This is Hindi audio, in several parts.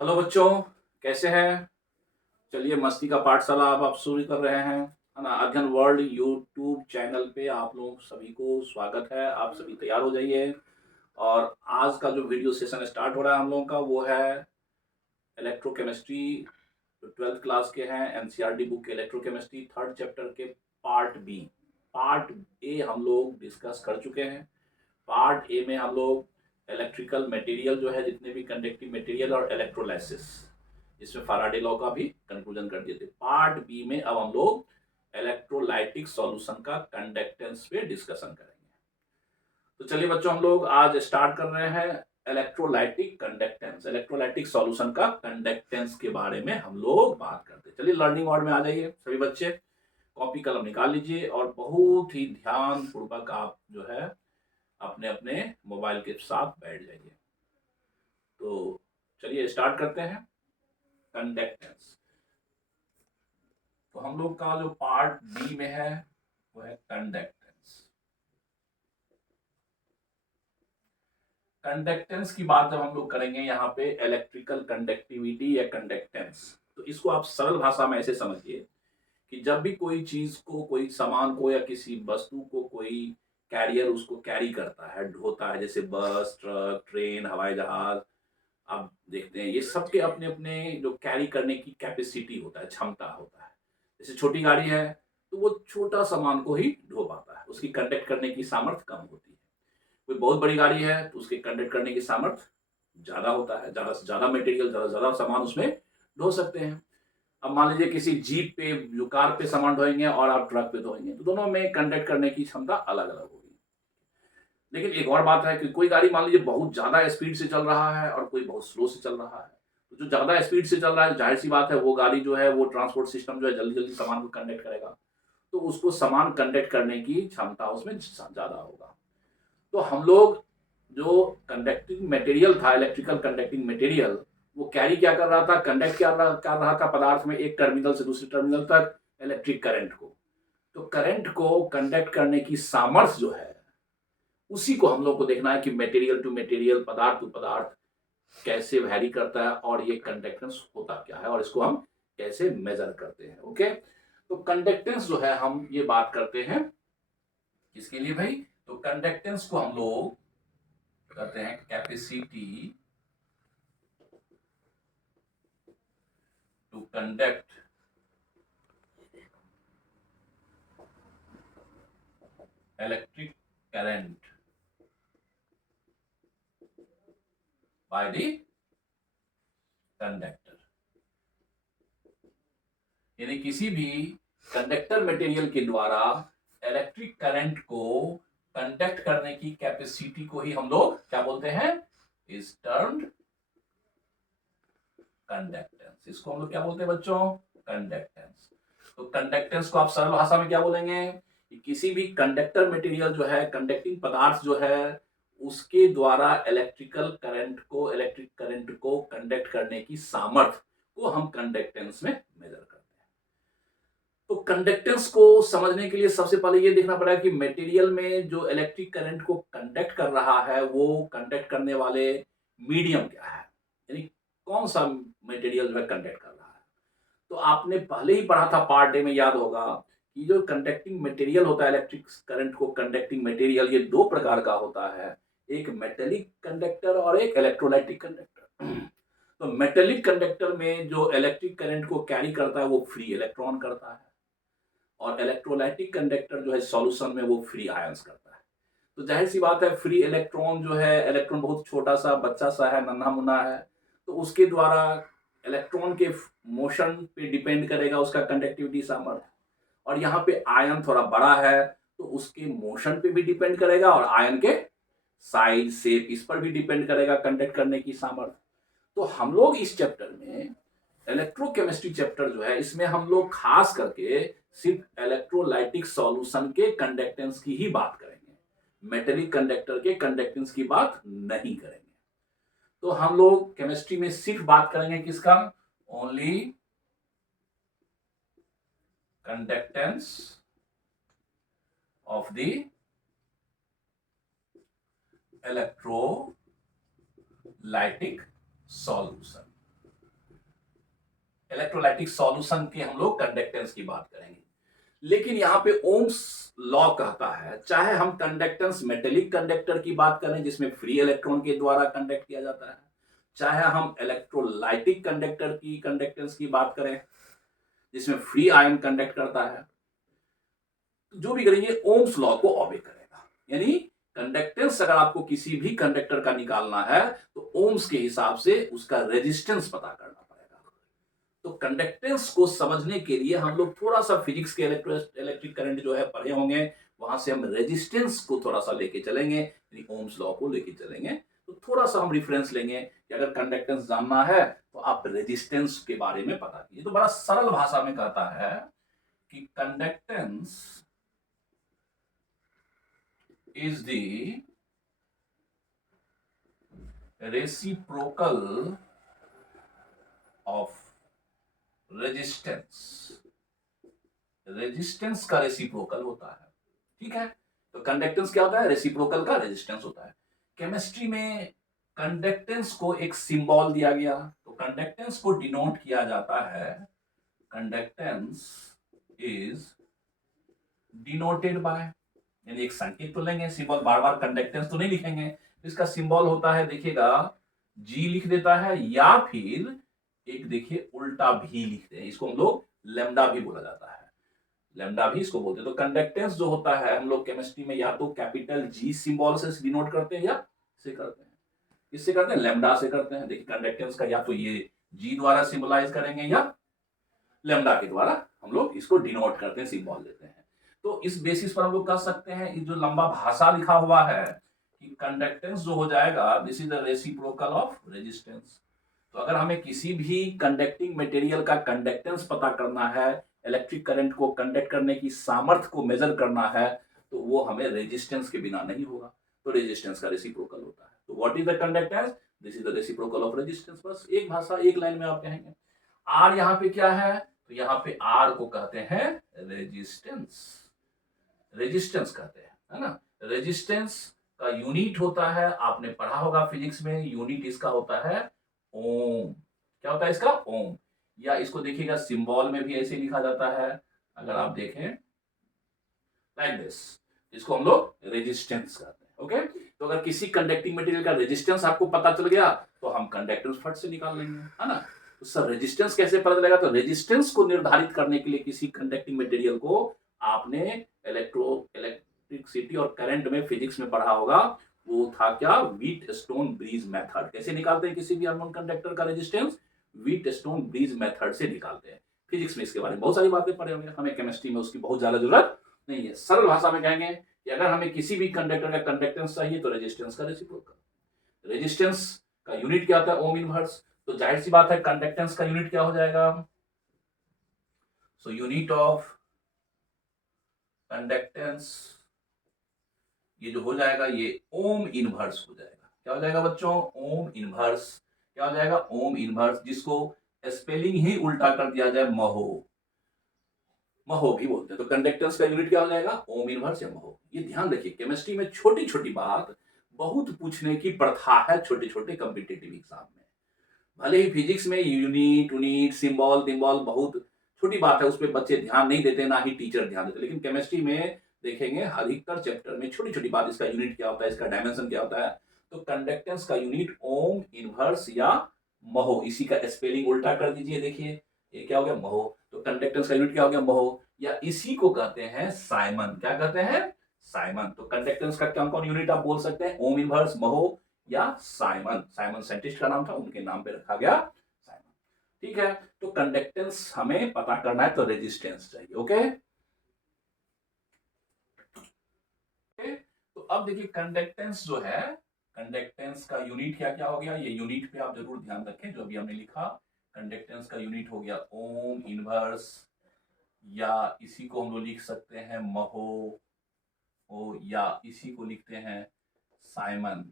हेलो बच्चों, कैसे हैं? चलिए मस्ती का पाठशाला अब आप शुरू कर रहे हैं, है ना। अध्ययन वर्ल्ड यूट्यूब चैनल पे आप लोग सभी को स्वागत है। आप सभी तैयार हो जाइए। और आज का जो वीडियो सेशन स्टार्ट हो रहा है हम लोगों का वो है इलेक्ट्रोकेमिस्ट्री। जो 12th क्लास के हैं, एनसीईआरटी बुक के इलेक्ट्रोकेमिस्ट्री थर्ड चैप्टर के पार्ट बी। पार्ट ए हम लोग डिस्कस कर चुके हैं। पार्ट ए में हम लोग इलेक्ट्रिकल मटेरियल जो है, जितने भी कंडक्टिव मटेरियल और इलेक्ट्रोलाइसिस, इसमें फैराडे लॉ का भी कंक्लूजन कर दिए थे। पार्ट बी में अब हम लोग इलेक्ट्रोलाइटिक सॉल्यूशन का कंडक्टेंस पे डिस्कशन करेंगे। तो चलिए बच्चों, हम लोग आज स्टार्ट कर रहे हैं इलेक्ट्रोलाइटिक कंडक्टेंस। इलेक्ट्रोलाइटिक सॉल्यूशन का कंडक्टेंस के बारे में हम लोग बात करते हैं। चलिए लर्निंग मोड में आ जाइए सभी बच्चे। कॉपी कलम निकाल लीजिए और बहुत ही ध्यान पूर्वक आप जो है अपने अपने मोबाइल के साथ बैठ जाइए। तो चलिए स्टार्ट करते हैं कंडक्टेंस। तो हम लोग का जो पार्ट बी में है वो है कंडक्टेंस। कंडक्टेंस की बात जब हम लोग करेंगे यहाँ पे इलेक्ट्रिकल कंडक्टिविटी या कंडक्टेंस, तो इसको आप सरल भाषा में ऐसे समझिए कि जब भी कोई चीज को, कोई सामान को या किसी वस्तु को कोई कैरियर उसको कैरी करता है, ढोता है, जैसे बस, ट्रक, ट्रेन, हवाई जहाज, आप देखते हैं ये सबके अपने अपने जो कैरी करने की कैपेसिटी होता है, क्षमता होता है। जैसे छोटी गाड़ी है तो वो छोटा सामान को ही ढो पाता है, उसकी कंडक्ट करने की सामर्थ्य कम होती है। कोई बहुत बड़ी गाड़ी है तो उसके कंडक्ट करने की सामर्थ्य ज्यादा होता है, ज्यादा से ज्यादा मटेरियल, ज्यादा से ज्यादा सामान उसमें ढो सकते हैं। अब मान लीजिए किसी जीप पे, जो कार पे सामान ढोएंगे और आप ट्रक पे ढोएंगे, तो दोनों में कंडक्ट करने की क्षमता अलग अलग होगी। लेकिन एक और बात है कि कोई गाड़ी मान लीजिए बहुत ज्यादा स्पीड से चल रहा है और कोई बहुत स्लो से चल रहा है। तो जो ज्यादा स्पीड से चल रहा है, जाहिर सी बात है वो गाड़ी जो है, वो ट्रांसपोर्ट सिस्टम जो है जल्दी जल्दी सामान को कंडक्ट करेगा, तो उसको सामान कंडक्ट करने की क्षमता उसमें ज्यादा होगा। तो हम लोग जो कंडक्टिंग मटेरियल था, इलेक्ट्रिकल कंडक्टिंग मटेरियल, वो कैरी क्या कर रहा था, कंडक्ट क्या कर रहा था पदार्थ में, एक टर्मिनल से दूसरे टर्मिनल तक इलेक्ट्रिक करंट को। तो करंट को कंडक्ट करने की सामर्थ्य जो है, उसी को हम लोग को देखना है कि मटेरियल टू मटेरियल, पदार्थ टू पदार्थ कैसे वैरी करता है और ये कंडक्टेंस होता क्या है और इसको हम कैसे मेजर करते हैं। ओके, तो कंडक्टेंस जो है हम ये बात करते हैं किसके लिए भाई? तो कंडक्टेंस को हम लोग कहते हैं capacity to conduct electric current by the conductor. यानी किसी भी कंडक्टर मटेरियल के द्वारा इलेक्ट्रिक करंट को कंडक्ट करने की कैपेसिटी को ही हम लोग क्या बोलते हैं? Is termed conductance. इसको हम लोग क्या बोलते हैं बच्चों? कंडक्टेंस। तो कंडक्टेंस को आप सरल भाषा में क्या बोलेंगे कि किसी भी कंडक्टर मटेरियल जो है, कंडक्टिंग पदार्थ जो है, उसके द्वारा इलेक्ट्रिक करंट को कंडक्ट करने की सामर्थ्य को हम कंडक्टेंस में मेजर करते हैं। तो कंडक्टेंस को समझने के लिए सबसे पहले ये देखना पड़ेगा कि मटेरियल में जो इलेक्ट्रिक करंट को कंडक्ट कर रहा है, वो कंडक्ट करने वाले मीडियम क्या है, यानी कौन सा मटेरियल जो है कंडक्ट कर रहा है। तो आपने पहले ही पढ़ा था पार्ट ए में, याद होगा कि जो कंडक्टिंग मटेरियल होता है, इलेक्ट्रिक करंट को कंडक्टिंग मटेरियल, ये दो प्रकार का होता है, एक मेटेलिक कंडक्टर और एक इलेक्ट्रोलाइटिक कंडक्टर। तो मेटेलिक कंडक्टर में जो इलेक्ट्रिक करंट को कैरी करता है वो फ्री इलेक्ट्रॉन करता है, और इलेक्ट्रोलाइटिक कंडक्टर जो है सॉल्यूशन में वो फ्री आयंस करता है। तो जाहिर सी बात है, फ्री इलेक्ट्रॉन जो है, इलेक्ट्रॉन बहुत छोटा सा बच्चा सा है, नन्हा मुन्ना है, तो उसके द्वारा इलेक्ट्रॉन के मोशन पे डिपेंड करेगा उसका कंडक्टिविटी सामर्थ्य। और यहाँ पे आयन थोड़ा बड़ा है तो उसके मोशन पे भी डिपेंड करेगा, और आयन के साइज, शेप, इस पर भी डिपेंड करेगा कंडक्ट करने की सामर्थ्य। तो हम लोग इस चैप्टर में, इलेक्ट्रोकेमिस्ट्री चैप्टर जो है, इसमें हम लोग खास करके सिर्फ इलेक्ट्रोलाइटिक सॉल्यूशन के कंडक्टेंस की ही बात करेंगे, मेटेलिक कंडक्टर के कंडक्टेंस की बात नहीं करेंगे। तो हम लोग केमिस्ट्री में सिर्फ बात करेंगे किसका? Only conductance of the electrolytic solution. Electrolytic solution के हम लोग कंडक्टेंस की बात करेंगे। लेकिन यहाँ पे ओम्स लॉ कहता है, चाहे हम कंडक्टेंस मेटेलिक कंडक्टर की बात करें जिसमें फ्री इलेक्ट्रॉन के द्वारा कंडक्ट किया जाता है, चाहे हम इलेक्ट्रोलाइटिक कंडक्टर की कंडक्टेंस की बात करें जिसमें फ्री आयन कंडक्ट करता है, तो जो भी करेंगे ओम्स लॉ को ऑबे करेगा। यानी कंडक्टेंस अगर आपको किसी भी कंडक्टर का निकालना है तो ओम्स के हिसाब से उसका रेजिस्टेंस पता करना पड़ेगा। तो कंडक्टेंस को समझने के लिए हम लोग थोड़ा सा फिजिक्स के इलेक्ट्रिक करंट जो है पढ़े होंगे, वहां से हम रेजिस्टेंस को थोड़ा सा लेके चलेंगे, यानी ओम्स लॉ को लेके चलेंगे। तो थोड़ा सा हम रिफरेंस लेंगे कि अगर कंडक्टेंस जानना है तो आप रेजिस्टेंस के बारे में पता कीजिए। तो बड़ा सरल भाषा में कहता है कि conductance is the reciprocal of resistance। Resistance का रेसिप्रोकल होता है, ठीक है। तो कंडक्टेंस क्या होता है? रेसिप्रोकल का रेजिस्टेंस होता है। केमिस्ट्री में कंडक्टेंस को एक सिंबल दिया गया, तो कंडक्टेंस को डिनोट किया जाता है, कंडक्टेंस इज डिनोटेड बाय, यानी एक संकेत तो लेंगे, सिंबल, बार बार कंडक्टेंस तो नहीं लिखेंगे। इसका सिंबल होता है, देखिएगा, जी लिख देता है, या फिर एक देखिए उल्टा भी लिखते हैं, इसको हम लोग लैम्डा भी बोला जाता है, लैम्डा भी इसको बोलते हैं। तो कंडक्टेंस जो होता है हम लोग केमिस्ट्री में या तो कैपिटल जी सिंबल से डिनोट करते हैं या से करते हैं, इससे करते हैं, लैम्डा से करते हैं। देखिए कंडक्टेंस का या तो ये जी द्वारा सिंबलाइज करेंगे या लैम्डा के द्वारा हम लोग इसको डिनोट करते हैं, सिंबल देते हैं। तो इस बेसिस पर हम लोग कह सकते हैं, ये जो लंबा भाषा लिखा हुआ है कि कंडक्टेंस जो हो जाएगा, this is the reciprocal of resistance. तो अगर हमें किसी भी कंडक्टिंग मटेरियल का कंडक्टेंस पता करना है, इलेक्ट्रिक करंट को कंडक्ट करने की सामर्थ्य को मेजर करना है, तो वो हमें रेजिस्टेंस के बिना नहीं होगा। तो रेजिस्टेंस का रेसिप्रोकल होता है। तो what is the conductance? This is the reciprocal of resistance. बस एक भाषा, एक लाइन में आप कहेंगे। आर यहाँ पे क्या है? तो यहाँ पे आर को कहते हैं रेजिस्टेंस, रेजिस्टेंस कहते हैं, है ना। रेजिस्टेंस का यूनिट होता है, आपने पढ़ा होगा फिजिक्स में, यूनिट इसका होता है ओम। क्या होता है इसका? ओम। या इसको देखिएगा सिंबल में भी ऐसे लिखा जाता है, अगर आप देखें लाइक दिस, इसको हम लोग रेजिस्टेंस कहते हैं। ओके, तो अगर किसी कंडक्टिंग मटेरियल का रेजिस्टेंस आपको पता चल गया तो हम कंडक्टेंस फट से निकाल लेंगे, है ना। तो सर रेजिस्टेंस कैसे पता चलेगा? तो रेजिस्टेंस को निर्धारित करने के लिए किसी कंडक्टिंग मटेरियल को आपने इलेक्ट्रिसिटी और करंट में फिजिक्स में पढ़ा होगा, वो था क्या? Wheatstone bridge method. कैसे निकालते हैं किसी भी अननोन कंडक्टर का रेजिस्टेंस? व्हीटस्टोन ब्रिज मेथड से निकालते हैं। फिजिक्स में इसके बारे में बहुत सारी बातें पढ़े होंगे, हमें केमिस्ट्री में उसकी बहुत ज्यादा जरूरत नहीं है। सरल भाषा में कहेंगे कि अगर हमें किसी भी कंडक्टर का कंडक्टेंस चाहिए तो रेजिस्टेंस का रेसिप्रोकल। रेजिस्टेंस का यूनिट क्या होता है? Ohm inverse. तो जाहिर सी बात है कंडक्टेंस का यूनिट क्या हो जाएगा? सो यूनिट ऑफ कंडक्टेंस ये जो हो जाएगा ये ओम इनवर्स हो जाएगा। क्या हो जाएगा बच्चों? Ohm inverse. क्या हो जाएगा? ओम इनवर्स, जिसको स्पेलिंग ही उल्टा कर दिया जाए महो, महो भी बोलते हैं। तो कंडक्टेंस का यूनिट क्या हो जाएगा? ओम इनवर्स या महो। ये ध्यान रखिए, केमिस्ट्री में छोटी छोटी बात बहुत पूछने की प्रथा है छोटे छोटे कॉम्पिटिटिव एग्जाम में। भले ही फिजिक्स में यूनिट यूनिट सिंबल दिम्बल बहुत छोटी बात है, उस पर बच्चे ध्यान नहीं देते, ना ही टीचर ध्यान देते, लेकिन केमिस्ट्री में देखेंगे अधिकतर चैप्टर में छोटी छोटी बात, इसका यूनिट क्या होता है, इसका डायमेंशन क्या होता है। तो कंडक्टेंस का यूनिट ओम इनवर्स या महो, इसी का स्पेलिंग उल्टा कर दीजिए, देखिए ये क्या हो गया? महो। तो कंडक्टेंस का यूनिट क्या हो गया? महो, या इसी को कहते हैं साइमन। क्या कहते हैं? साइमन। तो कंडक्टेंस का कौन कौन यूनिट आप बोल सकते हैं? ओम इनवर्स, महो या साइमन। साइमन साइंटिस्ट का नाम था, उनके नाम पे रखा गया साइमन। ठीक है, तो कंडक्टेंस हमें पता करना है तो रेजिस्टेंस चाहिए। ओके, तो अब देखिए कंडक्टेंस जो है, कंडक्टेंस का यूनिट क्या क्या हो गया? ये यूनिट पे आप जरूर ध्यान रखें जो अभी हमने लिखा। कंडक्टेंस का यूनिट हो गया ओम इनवर्स, या इसी को हम लोग लिख सकते हैं महो, या इसी को लिखते हैं साइमन,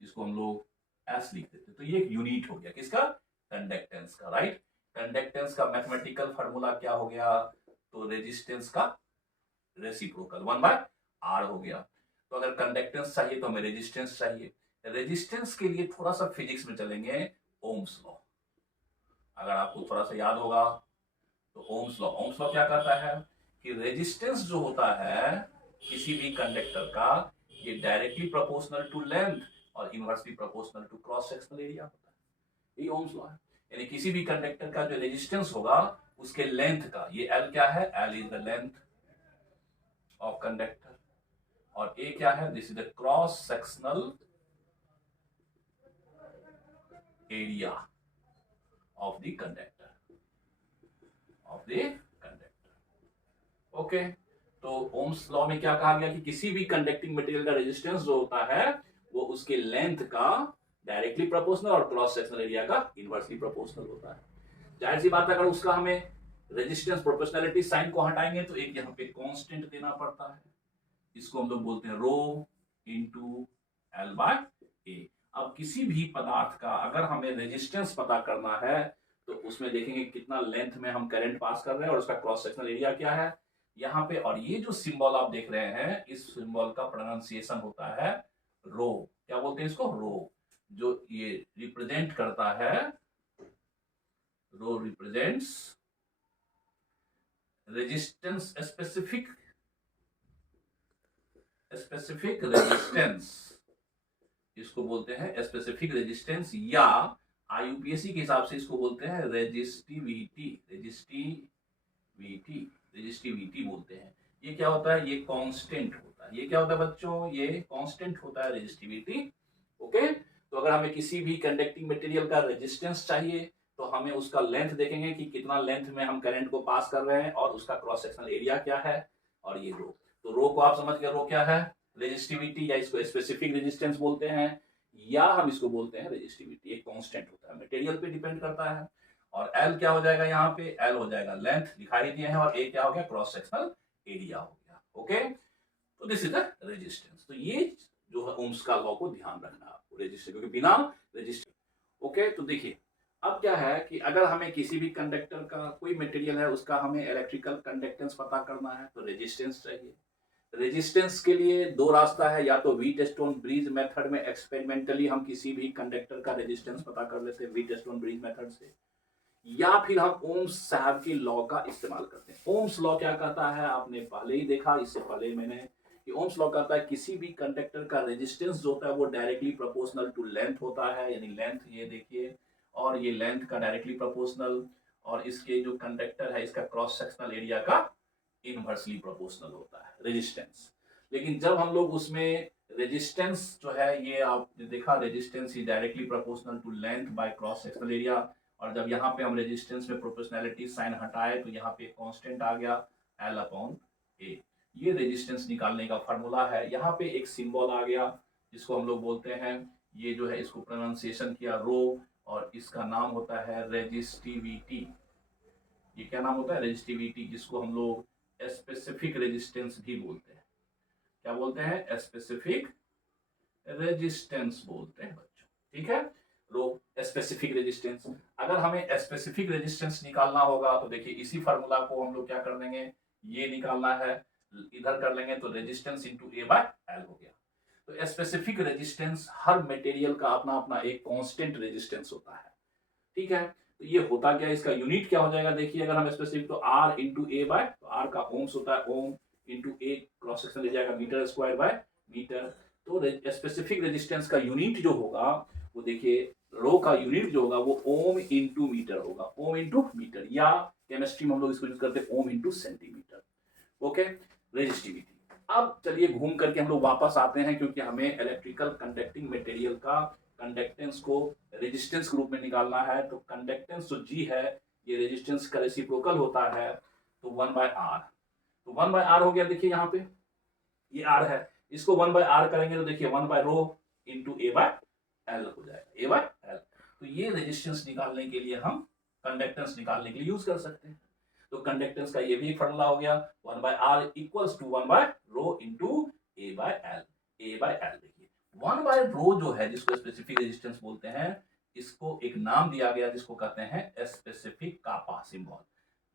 जिसको हम लोग एस लिख देते हैं। तो ये एक यूनिट हो गया किसका? कंडक्टेंस का, राइट। कंडक्टेंस का मैथमेटिकल फार्मूला क्या हो गया? तो रेजिस्टेंस का रेसिप्रोकल 1/r हो गया। तो अगर कंडक्टेंस चाहिए तो हमें रेजिस्टेंस चाहिए। रेजिस्टेंस के लिए थोड़ा सा फिजिक्स में चलेंगे, ओम्स लॉ। अगर आपको थोड़ा सा याद होगा तो ओम्स लॉ क्या कहता है कि रेजिस्टेंस जो होता है किसी भी कंडक्टर का, ये डायरेक्टली प्रोपोर्शनल टू लेंथ और inversely proportional to cross sectional area होता है। ये ओम्स लॉ है। यानी किसी भी कंडक्टर का जो रेजिस्टेंस होगा उसके लेंथ का, ये एल क्या है, L is the length of conductor, और ए क्या है, this is the cross sectional area of the conductor, of the conductor. Okay, तो ओम्स लॉ में क्या कहा गया कि किसी भी कंडक्टिंग मटेरियल का रेजिस्टेंस जो होता है वो उसके लेंथ का डायरेक्टली प्रोपोर्शनल और क्रॉस सेक्शनल एरिया का इनवर्सली प्रोपोर्शनल होता है। जाहिर सी बात है, अगर उसका हमें रेजिस्टेंस प्रोपोर्शनैलिटी साइन को हटाएंगे तो एक यहाँ पे कांस्टेंट देना पड़ता है, इसको हम लोग बोलते हैं रो इंटू एल बाय ए। अब किसी भी पदार्थ का अगर हमें रेजिस्टेंस पता करना है तो उसमें देखेंगे कितना लेंथ में हम करंट पास कर रहे हैं और उसका क्रॉस सेक्शनल एरिया क्या है यहाँ पे। और ये जो सिंबल आप देख रहे हैं, इस सिंबल का प्रोनाउंसिएशन होता है रो। क्या बोलते हैं इसको, रो, जो ये रिप्रेजेंट करता है, रो रिप्रेजेंट्स रेजिस्टेंस, स्पेसिफिक रेजिस्टेंस, इसको बोलते हैं स्पेसिफिक रेजिस्टेंस, या आईयूपीएसी के हिसाब से इसको बोलते हैं रेजिस्टिविटी, रेजिस्टिविटी बोलते हैं। ये क्या होता है, ये कांस्टेंट होता है। ये क्या होता है बच्चों, ये कांस्टेंट होता है रेजिस्टिविटी। ओके, तो अगर हमें किसी भी कंडक्टिंग मटेरियल का रेजिस्टेंस चाहिए तो हमें उसका लेंथ देखेंगे कि कितना लेंथ में हम करंट को पास कर रहे हैं और उसका क्रॉस सेक्शनल एरिया क्या है, और ये रो। तो रो को आप समझ गए, रो क्या है, रेजिस्टिविटी, या इसको स्पेसिफिक रेजिस्टेंस बोलते हैं, या हम इसको बोलते हैं रेजिस्टिविटी। एक कांस्टेंट होता है, मटेरियल पे डिपेंड करता है। और एल क्या हो जाएगा, यहाँ पे एल हो जाएगा लेंथ, दिखाई दिए हैं, और ए क्या हो गया, क्रॉस सेक्शनल एरिया हो गया। ओके, तो दिस इज द रेजिस्टेंस। तो ये जो है ओम्स का लॉ को ध्यान रखना आपको, रेजिस्टेंस, क्योंकि बिना रेजिस्टेंस। ओके, तो देखिए अब क्या है कि अगर हमें किसी भी कंडक्टर का कोई मटेरियल है उसका हमें इलेक्ट्रिकल कंडक्टेंस पता करना है तो रेजिस्टेंस चाहिए। रेजिस्टेंस के लिए दो रास्ता है, या तो व्हीटस्टोन ब्रिज मेथड में एक्सपेरिमेंटली हम किसी भी कंडक्टर का रेजिस्टेंस पता कर लेते हैं व्हीटस्टोन ब्रिज मेथड से, या फिर हम ओम्स साहब के लॉ का इस्तेमाल करते हैं। ओम्स लॉ क्या कहता है, आपने पहले ही देखा, इससे पहले मैंने, कि ओम्स लॉ कहता है किसी भी कंडक्टर का रेजिस्टेंस जो होता है वो डायरेक्टली प्रोपोर्शनल टू लेंथ होता है। यानी लेंथ ये देखिए, और ये लेंथ का डायरेक्टली प्रोपोर्शनल, और इसके जो कंडक्टर है इसका क्रॉस सेक्शनल एरिया का इनवर्सली प्रोपोर्शनल होता है रेजिस्टेंस। लेकिन जब हम लोग उसमें रेजिस्टेंस जो है, ये आपने देखा, resistance is directly proportional to length by cross sectional area, और जब यहाँ पे हम रेजिस्टेंस में प्रोपोर्शनैलिटी साइन हटाए तो यहाँ पे कांस्टेंट आ गया एल अपॉन ए। ये रेजिस्टेंस निकालने का फार्मूला है। यहाँ पे एक सिंबल आ गया जिसको हम लोग बोलते हैं, ये जो है इसको प्रोनाउंसिएशन किया रो, और इसका नाम होता है रेजिस्टिविटी। ये क्या नाम होता है, रेजिस्टिविटी, जिसको हम लोग स्पेसिफिक रेजिस्टेंस भी बोलते हैं। क्या बोलते हैं, स्पेसिफिक रेजिस्टेंस बोलते हैं बच्चों। ठीक है, रो स्पेसिफिक रेजिस्टेंस। अगर हमें स्पेसिफिक रेजिस्टेंस निकालना होगा तो देखिए इसी फार्मूला को हम लोग क्या कर देंगे, ये निकालना है, इधर कर लेंगे तो resistance into A by L हो गया। तो स्पेसिफिक रेजिस्टेंस, हर मटेरियल का अपना अपना एक कांस्टेंट रेजिस्टेंस होता है। ठीक है, तो ये होता क्या है, इसका यूनिट क्या हो जाएगा, देखिए अगर हम स्पेसिफिक तो आर इंटू ए बाय, तो आर का ओम्स होता है ओम, इंटू ए क्रॉस सेक्शन ले जाएगा मीटर स्क्वायर बाय मीटर। तो स्पेसिफिक रेजिस्टेंस का यूनिट जो होगा वो देखिए, रो का यूनिट जो होगा वो ओम इंटू मीटर होगा, ओम इंटू मीटर, या केमिस्ट्री में हम लोग इसको यूज करते हैं ohm into centimetre. Okay, resistivity. अब चलिए घूम करके हम लोग वापस आते हैं, क्योंकि हमें इलेक्ट्रिकल कंडक्टिंग मटेरियल का कंडक्टेंस को रेजिस्टेंस के रूप में निकालना है। तो कंडक्टेंस जो जी है ये रेजिस्टेंस का रेसिप्रोकल होता है, तो 1/r। तो 1/r हो गया, देखिए यहाँ पे ये r है, इसको 1/r करेंगे तो देखिए 1/रो इंटू ए बाय एल हो जाएगा, ए बाय एल। तो ये रेजिस्टेंस निकालने के लिए हम कंडक्टेंस निकालने के लिए यूज कर सकते हैं। तो कंडक्टेंस का ये भी एक फॉर्मूला हो गया, 1/r इक्वल्स टू 1/रो into A by L. A by L देखिए 1/रो जो है जिसको स्पेसिफिक रेजिस्टेंस बोलते हैं, इसको एक नाम दिया गया जिसको कहते हैं स्पेसिफिक कापा सिंबल।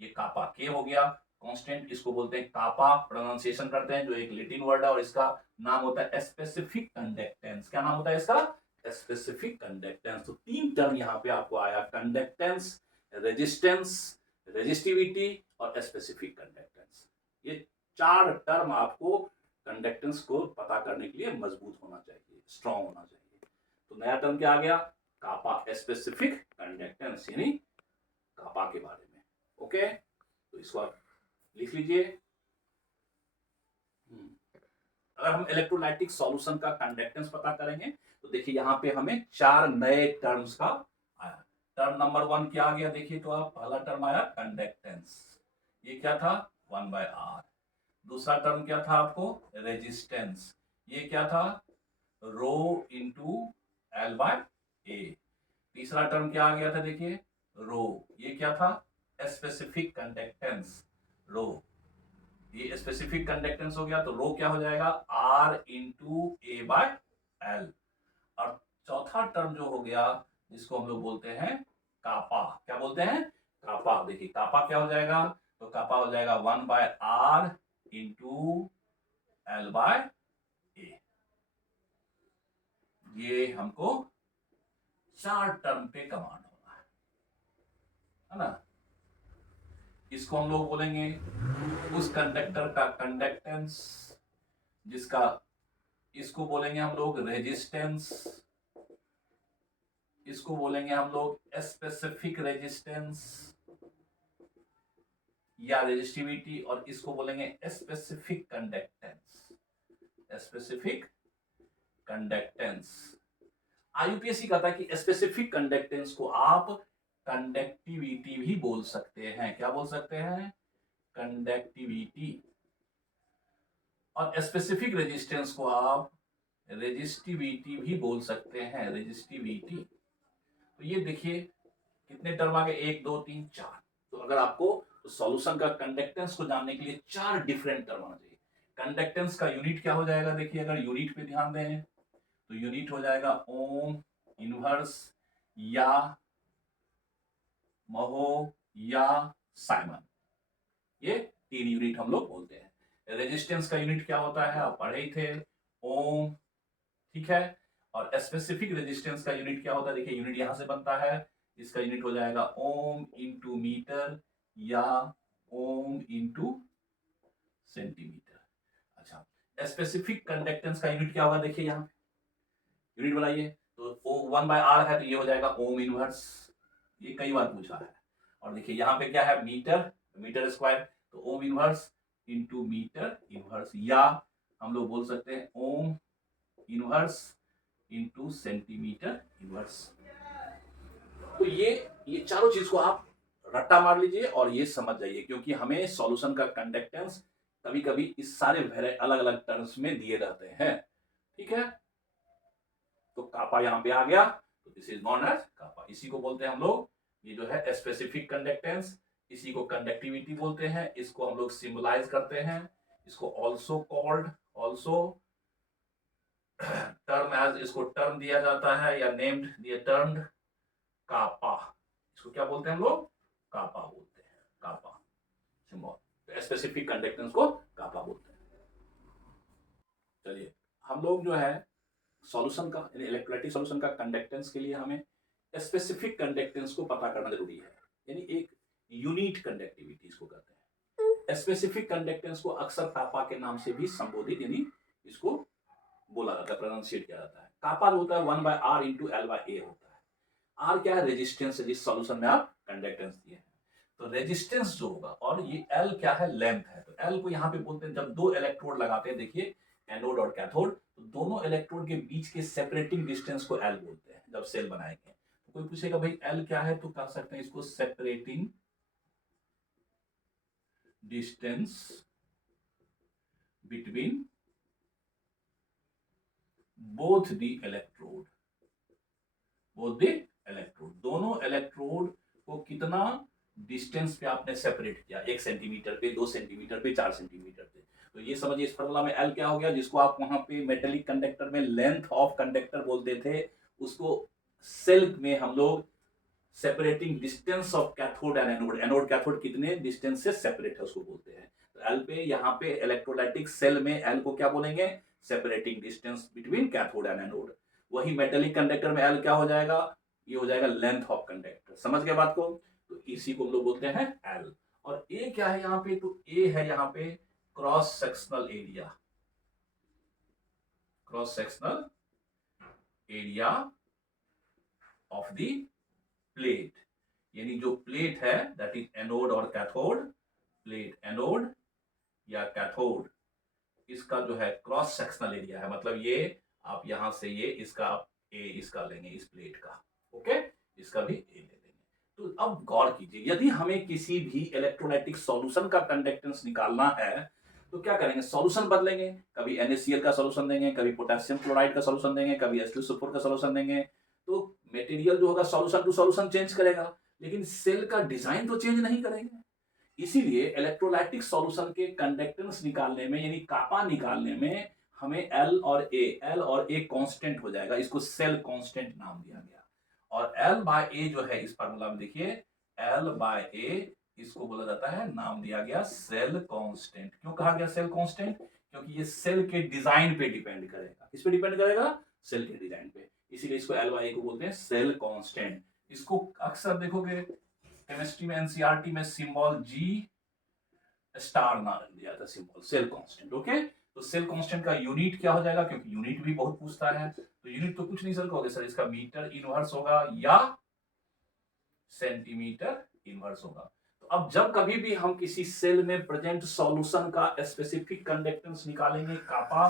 ये कापा के हो गया कांस्टेंट, इसको बोलते हैं कापा, प्रोनाउंसिएशन करते हैं, जो एक लैटिन वर्ड है, और इसका नाम होता है स्पेसिफिक कंडक्टेंस। क्या नाम होता है इसका, स्पेसिफिक कंडक्टेंस। तो तीन टर्म यहाँ पे आपको आया, कंडक्टेंस, रेजिस्टेंस, रेजिस्टिविटी और स्पेसिफिक कंडक्टेंस। ये 4 टर्म आपको कंडक्टेंस को पता करने के लिए मजबूत होना चाहिए, स्ट्रॉन्ग होना चाहिए। तो नया टर्म क्या आ गया? कापा, स्पेसिफिक कंडक्टेंस, यानी कापा के बारे में। ओके, तो इसको आप लिख लीजिए। अगर हम इलेक्ट्रोलाइटिक सॉल्यूशन का कंडक्टेंस पता करेंगे तो देखिए यहां पे हमें 4 नए टर्म्स का आया। टर्म नंबर 1 क्या आ गया? देखिए तो आप, पहला टर्म आया कंडक्टेंस, ये क्या था? 1/r। दूसरा टर्म क्या था आपको? रेजिस्टेंस, ये क्या था? Rho into L/A। तीसरा टर्म क्या आ गया था? देखिए रो, ये क्या था? स्पेसिफिक कंडक्टेंस, रो, ये स्पेसिफिक कंडक्टेंस हो गया। तो रो क्या हो जाएगा? R into A/L। और चौथा टर्म जो हो गया, जिसको हम लोग बोलते हैं कापा, क्या बोलते हैं? कापा। देखिए कापा क्या हो जाएगा? तो कापा हो जाएगा 1/r इंटू L/A। ये हमको 4 टर्म पे कमांड होना है ना। इसको हम लोग बोलेंगे उस कंडक्टर का कंडक्टेंस, जिसका, इसको बोलेंगे हम लोग रेजिस्टेंस, इसको बोलेंगे हम लोग स्पेसिफिक रेजिस्टेंस या रेजिस्टिविटी, और इसको बोलेंगे स्पेसिफिक कंडक्टेंस, स्पेसिफिक कंडक्टेंस। आईयूपीएससी कहता है कि स्पेसिफिक कंडक्टेंस को आप कंडक्टिविटी भी बोल सकते हैं। क्या बोल सकते हैं? कंडक्टिविटी। और स्पेसिफिक रेजिस्टेंस को आप रेजिस्टिविटी भी बोल सकते हैं, रेजिस्टिविटी। तो ये देखिए कितने टर्म आ गए? 1 2 3 4। तो अगर आपको सॉल्यूशन का कंडक्टेंस को जानने के लिए 4 डिफरेंट टर्म आना चाहिए। कंडक्टेंस का यूनिट क्या हो जाएगा? देखिए अगर यूनिट पे ध्यान दें तो यूनिट हो जाएगा ओम, इनवर्स या महो या साइमन। ये 3 यूनिट हम लोग बोलते हैं। रेजिस्टेंस का यूनिट क्या होता है? आप पढ़े ही थे, ओम, ठीक है। और स्पेसिफिक रेजिस्टेंस का यूनिट क्या होता है? देखिए यूनिट यहां से बनता है, इसका यूनिट हो जाएगा ओम इंटू मीटर या ओम इंटू सेंटीमीटर। अच्छा, स्पेसिफिक कंडक्टेंस का यूनिट क्या होगा? देखिए यहाँ यूनिट बनाइए, तो 1/r है तो ये हो जाएगा ओम इनवर्स, ये कई बार पूछा है। और देखिए यहाँ पे क्या है? मीटर, मीटर स्क्वायर, तो ohm inverse into metre inverse, या हम लोग बोल सकते हैं ohm inverse into centimetre inverse. तो ये चारों चीज को आप रट्टा मार लीजिए और ये समझ जाइए, क्योंकि हमें सॉल्यूशन का कंडक्टेंस कभी कभी इस सारे अलग अलग टर्म्स में दिए रहते हैं। ठीक है, तो कापा यहां पे आ गया, तो दिस इज नॉन एज कापा। इसी को बोलते हैं हम लोग, ये जो है स्पेसिफिक कंडक्टेंस, इसी को कंडक्टिविटी बोलते हैं। इसको हम लोग सिंबलाइज करते हैं, इसको also called, also term as, इसको टर्म दिया जाता है या नेम्ड दिया टर्म्ड कापा। इसको क्या बोलते हैं हम लोग? कापा बोलते हैं, कापा सिंबल। तो स्पेसिफिक कंडक्टेंस को कापा बोलते हैं। चलिए हम लोग जो है सॉल्यूशन का, इलेक्ट्रोलाइटिक सॉल्यूशन का कंडक्टेंस के लिए हमें स्पेसिफिक कंडक्टेंस को पता करना जरूरी है, यानी एक यूनिट कंडक्टिविटी इसको कहते हैं। स्पेसिफिक कंडक्टेंस को अक्सर कापा के नाम से भी संबोधित, यानी इसको बोला जाता है, प्रोनाउंसिएट किया जाता है। कापा होता है 1/r इंटू L/A होता है। आर क्या है? रेजिस्टेंस है, जिस सॉल्यूशन में आप कंडक्टेंस दिए हैं। तो रेजिस्टेंस जो होगा, और ये एल क्या है? लेंथ है। तो एल को यहाँ पे बोलते हैं, जब 2 इलेक्ट्रोड लगाते हैं, देखिए एनोड और कैथोड, तो दोनों इलेक्ट्रोड के बीच के सेपरेटिंग डिस्टेंस को एल बोलते हैं जब सेल बनाएंगे। तो कोई पूछेगा भाई एल क्या है, तो कह सकते हैं इसको separating distance between both the electrode, both the electrode, दोनों इलेक्ट्रोड को कितना डिस्टेंस पे आपने सेपरेट किया, 1 सेंटीमीटर पे, 2 सेंटीमीटर पे, 4 सेंटीमीटर पे। तो ये समझिए इस फॉर्मूला में एल क्या हो गया, जिसको आप वहां पे मेटेलिक कंडक्टर में लेंथ ऑफ कंडक्टर बोलते थे, उसको सेल में हम लोग separating distance of cathode and anode, anode cathode कितने डिस्टेंस से सेपरेट है उसको बोलते हैं। तो एल पे, यहाँ पे इलेक्ट्रोलाइटिक सेल में एल को क्या बोलेंगे? Separating distance between cathode and anode. वही मेटेलिक कंडक्टर में एल क्या हो जाएगा? ये हो जाएगा लेंथ ऑफ कंडक्टर। समझ गए बात को? तो इसी को हम लोग बोलते हैं एल। और ए क्या है यहाँ पे, तो ए है यहाँ पे cross sectional area, cross sectional area of the plate, यानी जो प्लेट है दैट इज एनोड और कैथोड, प्लेट एनोड या कैथोड, इसका जो है क्रॉस सेक्शनल एरिया है, मतलब ये आप यहां से ये इसका ए इसका लेंगे इस प्लेट का, ओके, इसका भी ए ले लेंगे। तो अब गौर कीजिए, यदि हमें किसी भी इलेक्ट्रोलाइटिक सॉल्यूशन का कंडक्टेंस निकालना है तो क्या करेंगे, सॉल्यूशन बदलेंगे, कभी NaCl का सॉल्यूशन देंगे, कभी पोटेशियम क्लोराइड का सॉल्यूशन देंगे, कभी H2SO4 का सॉल्यूशन देंगे, तो मटेरियल जो होगा सॉल्यूशन टू सॉल्यूशन चेंज करेगा, लेकिन सेल का डिजाइन तो चेंज नहीं करेंगे। इसीलिए इलेक्ट्रोलाइटिक सॉल्यूशन के कंडक्टेंस निकालने में, यानी कापा निकालने में, हमें एल और ए कांस्टेंट हो जाएगा, इसको सेल कांस्टेंट नाम दिया गया। और एल बाय ए जो है इस फार्मूला में देखिए, एल बाय ए इसको बोला जाता है, नाम दिया गया सेल कांस्टेंट। क्यों कहा गया सेल कांस्टेंट, क्योंकि ये सेल के डिजाइन पे डिपेंड करेगा। किस पे डिपेंड करेगा, सेल के डिजाइन पे, इसीलिए इसको एल बाय ए को बोलते हैं सेल कांस्टेंट। इसको अक्सर देखोगे केमिस्ट्री में, एनसीईआरटी में सिंबल जी स्टार ना दिया था, सिंबल सेल कांस्टेंट, ओके। तो सेल कांस्टेंट का यूनिट क्या हो जाएगा, क्योंकि यूनिट भी बहुत पूछता है, तो यूनिट तो कुछ नहीं सर कहोगे सर, इसका मीटर इनवर्स होगा या सेंटीमीटर इनवर्स होगा। तो अब जब कभी भी हम किसी सेल में प्रेजेंट सॉल्यूशन का स्पेसिफिक कंडक्टेंस निकालेंगे कापा,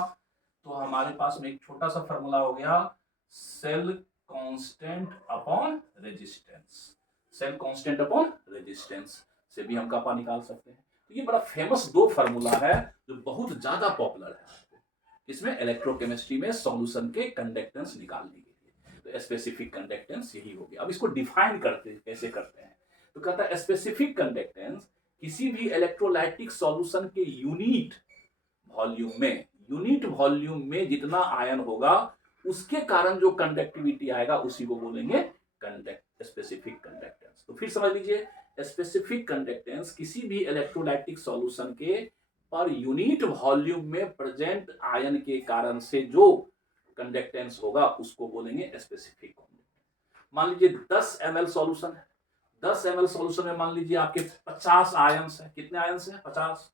तो हमारे पास में एक छोटा सा फॉर्मूला हो गया, cell constant upon resistance, cell constant upon resistance से भी हम कापा निकाल सकते हैं। तो ये बड़ा फेमस दो फार्मूला है जो बहुत ज्यादा पॉपुलर है इसमें इलेक्ट्रोकेमिस्ट्री में सॉल्यूशन के कंडक्टेंस निकालने के लिए। तो स्पेसिफिक कंडक्टेंस यही हो गया। अब इसको डिफाइन करते कैसे करते हैं, तो कहता है स्पेसिफिक कंडक्टेंस किसी भी इलेक्ट्रोलाइटिक सॉल्यूशन के यूनिट वॉल्यूम में जितना आयन होगा उसके कारण जो कंडक्टिविटी आएगा उसी को बोलेंगे स्पेसिफिक कंडक्टेंस। तो फिर समझ लीजिए, स्पेसिफिक कंडक्टेंस किसी भी इलेक्ट्रोलाइटिक सॉल्यूशन के पर यूनिट वॉल्यूम में प्रेजेंट आयन के कारण से जो कंडक्टेंस होगा उसको बोलेंगे स्पेसिफिक कंडक्टेंस। मान लीजिए 10 ml सॉल्यूशन है, 10 ml सॉल्यूशन में मान लीजिए आपके 50 आयन्स है। कितने आयन्स है, 50।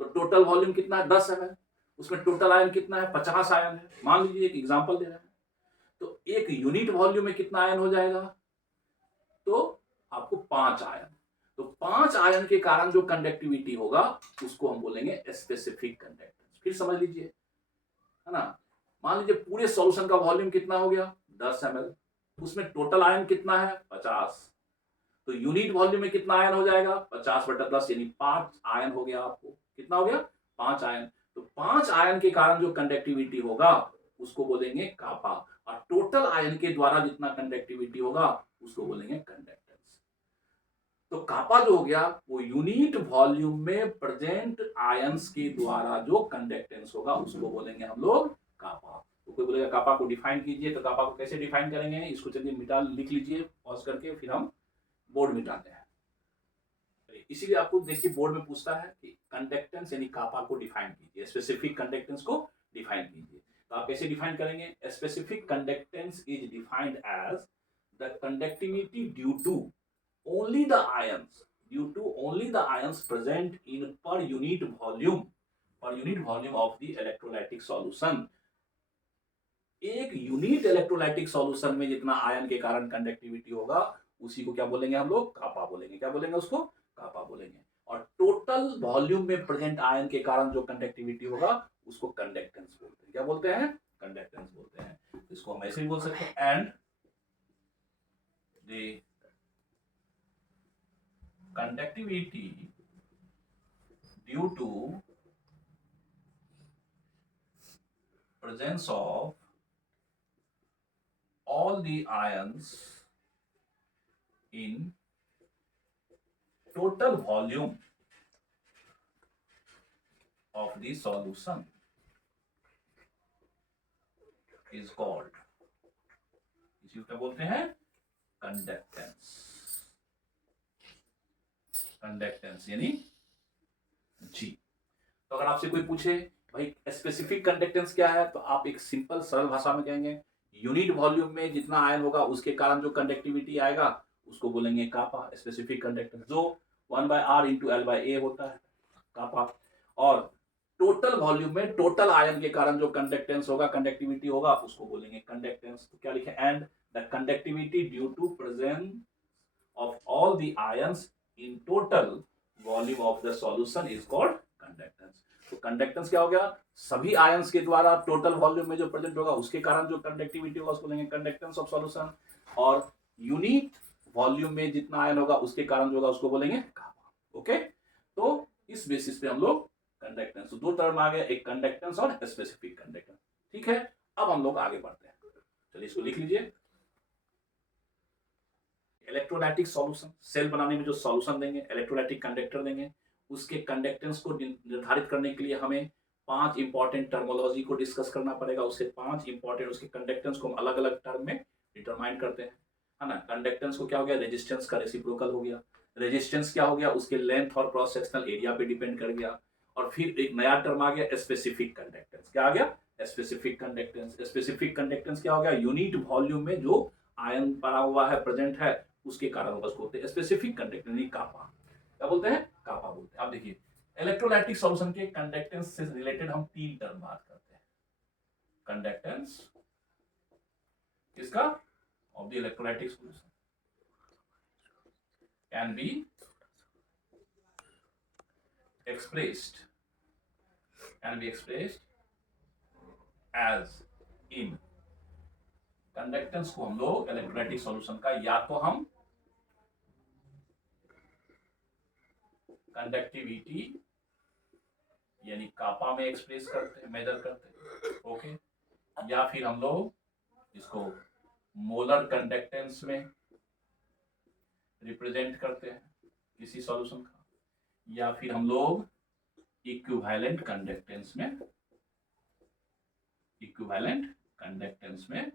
तो टोटल वॉल्यूम कितना है, 10 ml, उसमें टोटल आयन कितना है, 50 आयन है। मान लीजिए एक एग्जांपल दे रहे हैं, तो एक यूनिट वॉल्यूम में कितना आयन हो जाएगा, तो आपको 5 आयन। तो 5 आयन के कारण जो कंडक्टिविटी होगा उसको हम बोलेंगे स्पेसिफिक कंडक्टेंस। फिर समझ लीजिए, है ना, मान लीजिए पूरे सॉल्यूशन का वॉल्यूम कितना हो गया, 10 ml, उसमें टोटल आयन कितना है, 50। तो यूनिट वॉल्यूम में कितना आयन हो जाएगा, 50/10, यानी 5 आयन हो गया। आपको कितना हो गया, 5 आयन। तो 5 आयन के कारण जो कंडक्टिविटी होगा उसको बोलेंगे कापा, और टोटल आयन के द्वारा जितना कंडक्टिविटी होगा उसको बोलेंगे कंडक्टेंस। तो कापा जो हो गया वो यूनिट वॉल्यूम में प्रेजेंट आयंस के द्वारा जो कंडक्टेंस होगा उसको बोलेंगे हम लोग कापा। तो कोई बोलेगा कापा को डिफाइन कीजिए, तो कापा को कैसे डिफाइन करेंगे, इसको चलिए मिटा लिख लीजिए पॉज करके, फिर हम बोर्ड मिटाते हैं। इसीलिए आपको देखिए बोर्ड में पूछता है कि कंडक्टेंस यानी कापा को डिफाइन कीजिए, स्पेसिफिक कंडक्टेंस को डिफाइन कीजिए। तो आप कैसे डिफाइन करेंगे, specific conductance is defined as the conductivity due to only the ions present in per unit volume of the electrolytic solution। एक यूनिट इलेक्ट्रोलाइटिक सॉल्यूशन में जितना आयन के कारण कंडक्टिविटी होगा उसी को क्या बोलेंगे हम लोग, कापा बोलेंगे। क्या बोलेंगे उसको, कापा बोलेंगे। और टोटल वॉल्यूम में प्रेजेंट आयन के कारण जो कंडक्टिविटी होगा उसको कंडक्टेंस बोलते हैं। क्या बोलते हैं, कंडक्टेंस बोलते हैं। इसको हम ऐसे ही बोल सकते हैं, and the conductivity due to presence of all the ions in total volume of the solution is called, इसी को क्या बोलते हैं, कंडक्टेंस। कंडक्टेंस यानी जी। तो अगर आपसे कोई पूछे भाई स्पेसिफिक कंडक्टेंस क्या है, तो आप एक सिंपल सरल भाषा में कहेंगे यूनिट वॉल्यूम में जितना आयन होगा उसके कारण जो कंडक्टिविटी आएगा उसको बोलेंगे कापा, स्पेसिफिक कंडक्टेंस, जो 1/r इंटू एल बाई ए होता है, कापा। और टोटल वॉल्यूम में टोटल आयन के कारण जो कंडक्टेंस होगा, कंडक्टिविटी होगा, उसको बोलेंगे कंडक्टेंस। तो क्या लिखे, and the conductivity due to presence of all the ions in total volume of the solution is called conductance. तो कंडक्टेंस क्या हो गया, सभी आयंस के द्वारा टोटल वॉल्यूम में जो प्रेजेंट होगा उसके कारण जो कंडक्टिविटी होगा उसको बोलेंगे कंडक्टेंस ऑफ सॉल्यूशन। और यूनिट वॉल्यूम में जितना आयन होगा उसके कारण जो होगा उसको बोलेंगे कापा। ओके, तो इस बेसिस पे हम लोग कंडक्टेंस, तो दो टर्म आ गए, एक कंडक्टेंस और स्पेसिफिक कंडक्टेंस। ठीक है, अब हम लोग आगे बढ़ते हैं। चलिए इसको लिख लीजिए। इलेक्ट्रोलाइटिक सॉल्यूशन, सेल बनाने में जो सॉल्यूशन देंगे, इलेक्ट्रोलाइटिक कंडक्टर देंगे, उसके कंडक्टेंस को निर्धारित करने के लिए हमें 5 इंपॉर्टेंट टर्मोलॉजी को डिस्कस करना पड़ेगा। उससे 5 इंपॉर्टेंट उसके कंडक्टेंस को हम अलग अलग टर्म में डिटरमाइन करते हैं, है ना। कंडक्टेंस को क्या हो गया, रेजिस्टेंस का रेसिप्रोकल हो गया। रेजिस्टेंस क्या हो गया, उसके लेंथ और क्रॉस सेक्शनल एरिया पे डिपेंड कर गया। और फिर एक नया टर्म आ गया स्पेसिफिक कंडक्टेंस। क्या आ गया, स्पेसिफिक कंडक्टेंस। स्पेसिफिक कंडक्टेंस क्या हो गया, यूनिट वॉल्यूम में जो आयन पड़ा हुआ है, प्रेजेंट है, उसके कारण उसको बोलते हैं स्पेसिफिक कंडक्टेंस, यानी कापा। क्या बोलते हैं, कापा बोलते हैं। अब देखिए, इलेक्ट्रोलाइटिक सॉल्यूशन के कंडक्टेंस से रिलेटेड हम 3 टर्म बात करते हैं। कंडक्टेंस किसका, of the electrolytic solution can be expressed as in, conductance को हम लोग इलेक्ट्रोलाइटिक सॉल्यूशन का या तो हम कंडक्टिविटी यानी कापा में एक्सप्रेस करते हैं, मेजर करते हैं, ओके, या फिर हम लोग इसको मोलर कंडक्टेंस में रिप्रेजेंट करते हैं किसी सॉल्यूशन का, या फिर हम लोग इक्विवेलेंट कंडक्टेंस में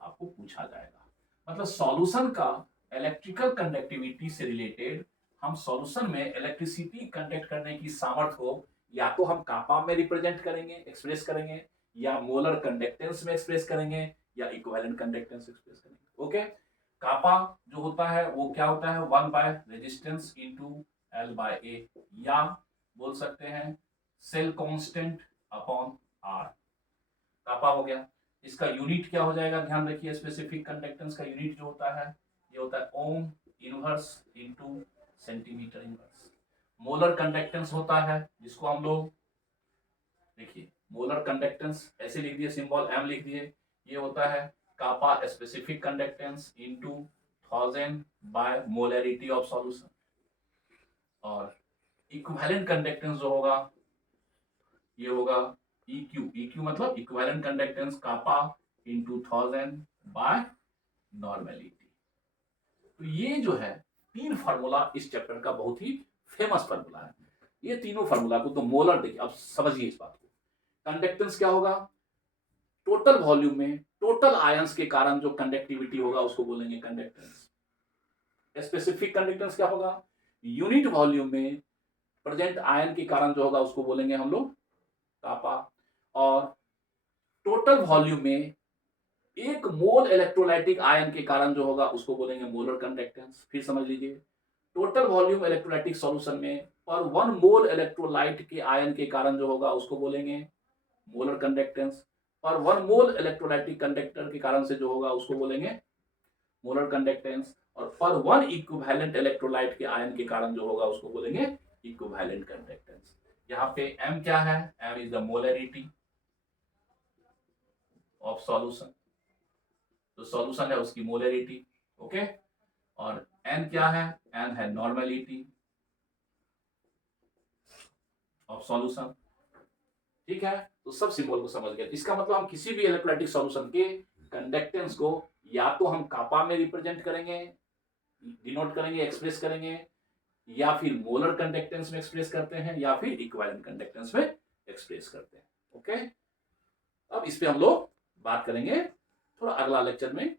आपको पूछा जाएगा। मतलब सॉल्यूशन का इलेक्ट्रिकल कंडक्टिविटी से रिलेटेड हम सॉल्यूशन में इलेक्ट्रिसिटी कंडक्ट करने की सामर्थ्य को या तो हम कापा में रिप्रेजेंट करेंगे, एक्सप्रेस करेंगे, या मोलर कंडक्टेंस में एक्सप्रेस करेंगे, या इक्विवेलेंट कंडक्टेंस एक्सप्रेस करेंगे। ओके, कापा जो होता है वो क्या होता है, 1 by resistance into L by A, या बोल सकते हैं cell constant upon R. Kappa हो गया। इसका यूनिट क्या हो जाएगा, ध्यान रखिए, स्पेसिफिक कंडक्टेंस का यूनिट जो होता है ये होता है ohm inverse into centimetre inverse. Molar conductance होता है जिसको हम लोग, देखिए मोलर कंडक्टेंस ऐसे लिख दिए, सिंबल एम लिख दिए, ये होता है kappa specific conductance into 1000 by molarity of solution. और इक्विवेलेंट कंडक्टेंस जो होगा ये होगा EQ मतलब equivalent conductance kappa into 1000 by normality. तो ये जो है 3 फार्मूला इस चैप्टर का बहुत ही फेमस फार्मूला है। ये तीनों फार्मूला को तो मोलर, देखिए अब समझिए इस बात को। कंडक्टेंस क्या होगा, टोटल वॉल्यूम में टोटल आयंस के कारण जो कंडक्टिविटी होगा उसको बोलेंगे कंडक्टेंस। स्पेसिफिक कंडक्टेंस क्या होगा, यूनिट वॉल्यूम में प्रेजेंट आयन के कारण जो होगा उसको बोलेंगे हम लोग कापा। और टोटल वॉल्यूम में 1 मोल इलेक्ट्रोलाइटिक आयन के कारण जो होगा उसको बोलेंगे मोलर कंडक्टेंस। फिर समझ लीजिए, टोटल वॉल्यूम इलेक्ट्रोलाइटिक सॉल्यूशन में पर 1 मोल इलेक्ट्रोलाइट के आयन के कारण जो होगा उसको बोलेंगे मोलर कंडक्टेंस। पर 1 मोल इलेक्ट्रोलाइटिक कंडक्टर के कारण से जो होगा उसको बोलेंगे मोलर कंडक्टेंस। और पर 1 इक्विवेलेंट इलेक्ट्रोलाइट के आयन के कारण जो होगा उसको बोलेंगे इक्विवेलेंट कंडक्टेंस। यहाँ पे m क्या है, m is the molarity of solution, तो सॉल्यूशन है उसकी मोलरिटी, ओके। और n क्या है, n है नॉर्मेलिटी ऑफ सॉल्यूशन, ठीक है। तो सब सिंबल को समझ गए। इसका मतलब हम किसी भी इलेक्ट्रोलाइटिक सॉल्यूशन के कंडक्टेंस को या तो हम कापा में रिप्रेजेंट करेंगे, डिनोट करेंगे, एक्सप्रेस करेंगे, या फिर मोलर कंडक्टेंस में एक्सप्रेस करते हैं, या फिर इक्विवेलेंट कंडक्टेंस में एक्सप्रेस करते हैं, ओके। अब इस पे हम लोग बात करेंगे थोड़ा अगला लेक्चर में,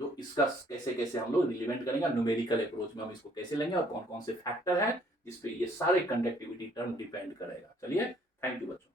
जो इसका कैसे कैसे हम लोग रिलेवेंट करेंगे, न्यूमेरिकल अप्रोच में हम इसको कैसे लेंगे और कौन कौन से फैक्टर हैं जिस पे ये सारे कंडक्टिविटी टर्म डिपेंड करेगा। चलिए, थैंक यू बच्चों।